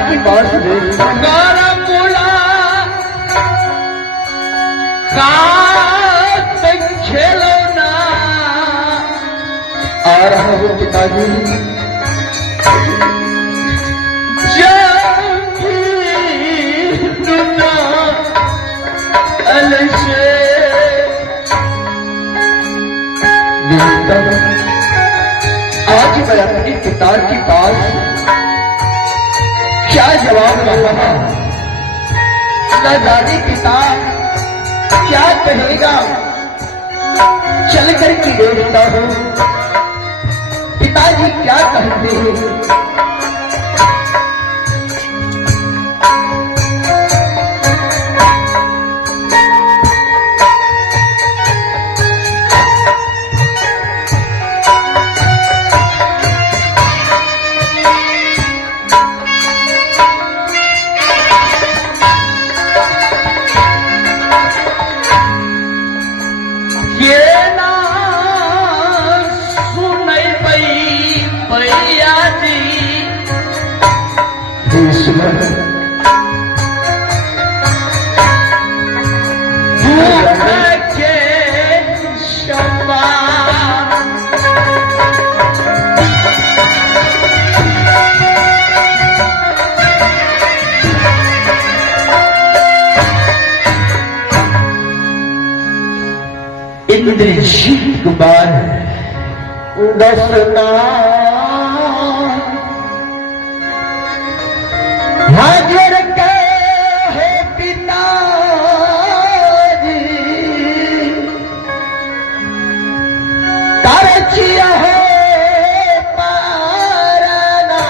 की बात सुने। खेलो ना आ रहा हूँ पिताजी। आज मैं अपने पिता के पास क्या जवाब रहा, न जाने पिता क्या कहेगा। चल कर के देखता हूँ पिताजी क्या कहते हैं। इंद्रजीत कुमार दसना हाजिर के है पिताजी, करछिया है पारना।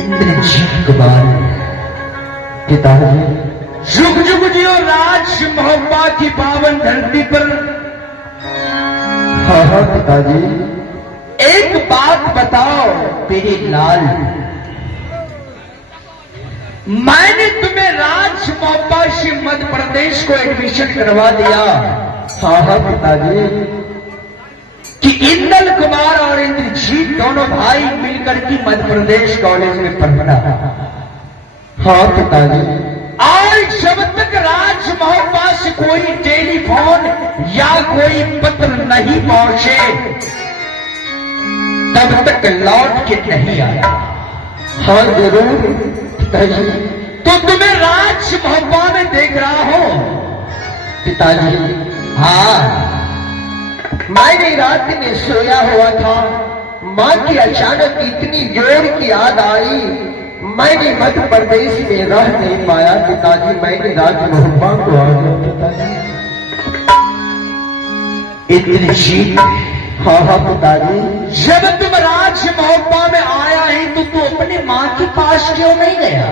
इंद्रजीत कुमार पिताजी, जुग जुग जियो राज मोहब्बा की पावन धरती पर। हाँ हाँ पिताजी। एक बात बताओ मेरे लाल, मैंने तुम्हें राज मोहब्बा से मध्य प्रदेश को एडमिशन करवा दिया। हाँ हाँ पिताजी। कि इंदल कुमार और इंद्रजीत दोनों भाई मिलकर के मध्य प्रदेश कॉलेज में पढ़ना। हाँ पिताजी। और जब तक राज मोहब्बा से कोई टेलीफोन या कोई पत्र नहीं पहुंचे तब तक लौट के नहीं आया। हाँ जरूर पिताजी। तो तुम्हें राज मोहब्बा में देख रहा हो पिताजी। हाँ, मैंने रात में सोया हुआ था, माँ की अचानक इतनी जोर की याद आई, मैंने मध्य प्रदेश में रह नहीं पाया पिताजी। मैंने राज मोहब्बा को आ गया पिताजी। इंद्रजीत, हाँ हाँ पिताजी। जब तुम राज मोहब्बा में आया ही तो तू अपनी माँ के पास क्यों नहीं गया?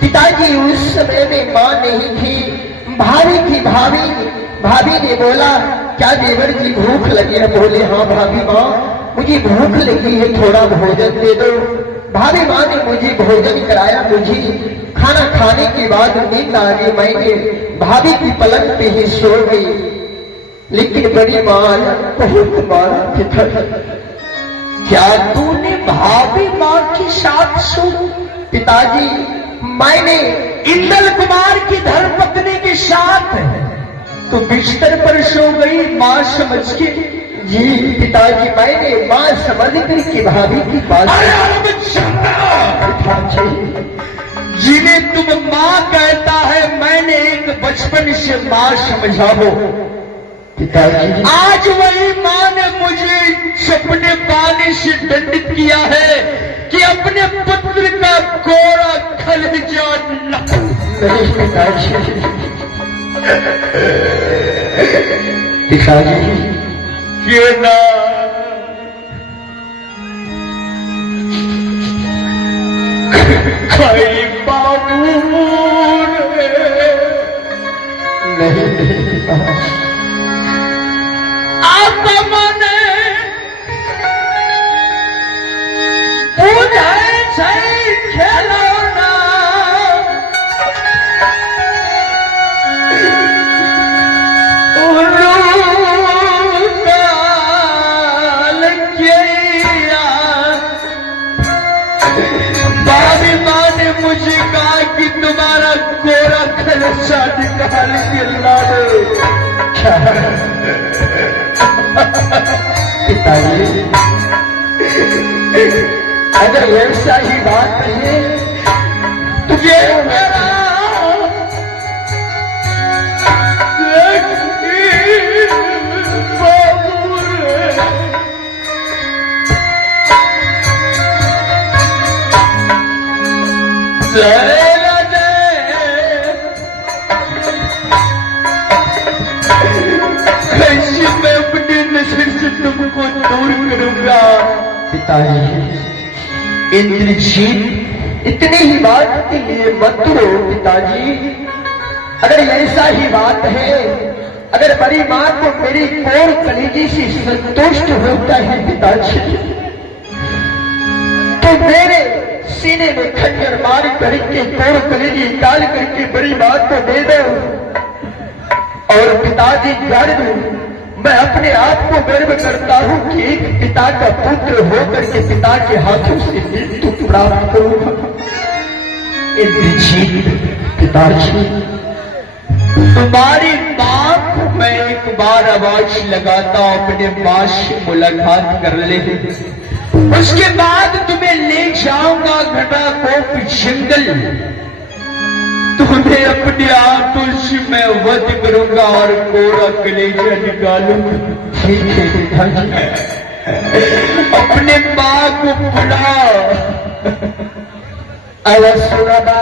पिताजी उस समय में माँ नहीं थी, भाभी थी। भाभी ने बोला क्या देवर जी भूख लगी है? बोले हाँ भाभी माँ मुझे भूख लगी है, थोड़ा भोजन दे दो। भाभी माँ ने मुझे भोजन कराया। मुझे खाना खाने के बाद नींद आ गई। मैंने भाभी की पलंग पे ही सो गई, लेकिन बड़ी माँ बहुत मारा पिताजी। क्या तूने भाभी माँ के साथ सो? पिताजी मैंने इंदल कुमार की धर्मपत्नी के साथ तो बिस्तर पर सो गई माँ समझ के? जी पिताजी, मैंने माँ समझ कर की भाभी की बात। जिन्हें तुम माँ कहता है मैंने एक बचपन से माँ समझा हो पिताजी। आज वही माँ ने मुझे सपने पानी से दंडित किया है कि अपने पुत्र का कोरा कलेजा नहीं पिताजी। पिताजी ये ना कई बाबू नहीं आत्मा ने बुझाए छै खेलौना बाबी माँ ने मुझे कहा कि तुम्हारा कोरा खलसा निकाल के ला दो। पिताजी अगर ऐसा ही बात है तो ये मेरा बाबू रे। कैसे मैं अपने नजर से तुमको दूर करूंगा। पिताजी इंद्रजीत इतनी ही बात के लिए मत रो पिताजी। अगर ऐसा ही बात है, अगर बड़ी माँ को मेरी कोर कलेजी से संतुष्ट होता है पिताजी, तो मेरे सीने में खंजर मार करके कोर कलेजी निकाल करके बड़ी माँ को दे दो और पिताजी जान दो। मैं अपने आप को गर्व करता हूँ कि एक पिता का पुत्र होकर के पिता के हाथों से मृत्यु प्राप्त करूंगा। इंद्रजीत पिताजी तुम्हारी माँ को मैं एक बार आवाज लगाता हूँ अपने माँ से मुलाकात कर ले। उसके बाद तुम्हें ले जाऊंगा घटा कोप जंगल, तुम्हें अपने हाथों से मैं वध करूंगा और कोरा कलेजा निकालूंगा। ठीक है पिताजी। अपने माँ को बुला। अवसुरबा